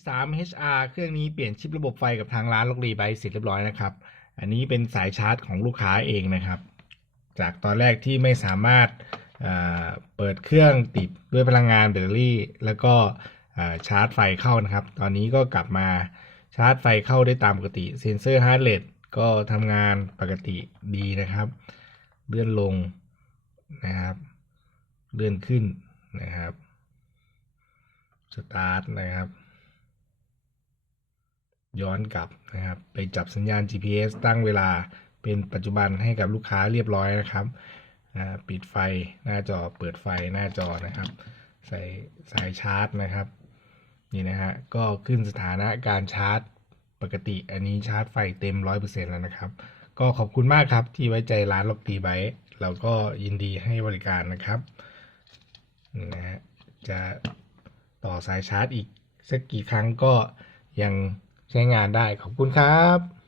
3 HR เครื่องนี้เปลี่ยนชิประบบไฟกับทางร้านล็อกรีไบเสร็จเรียบร้อยนะครับ อันนี้เป็นสายชาร์จของลูกค้าเองนะครับ จากตอนแรกที่ไม่สามารถเปิดเครื่องติดด้วยพลังงานแบตเตอรี่ แล้วก็ชาร์จไฟเข้านะครับ ตอนนี้ก็กลับมาชาร์จไฟเข้าได้ตามปกติเซ็นเซอร์ฮาร์ดเรทก็ทำงานปกติดีนะครับ เลื่อนลงนะครับ เลื่อนขึ้นนะครับ สตาร์ทนะครับ ย้อนกลับนะครับ ไปจับสัญญาณ GPS ตั้งเวลาเป็นปัจจุบันให้กับลูกค้าเรียบร้อยนะครับปิดไฟหน้าจอเปิดไฟหน้าจอนะครับ ใส่สายชาร์จนะครับ นี่นะฮะก็ขึ้นสถานะการชาร์จปกติอันนี้ชาร์จไฟเต็ม 100%แล้วนะครับ ก็ขอบคุณมากครับที่ไว้ใจร้านล็อกตีไบเราก็ยินดีให้บริการนะครับนะฮะจะต่อสายชาร์จอีกสักกี่ครั้งก็ยัง ใช้งานได้ขอบคุณครับ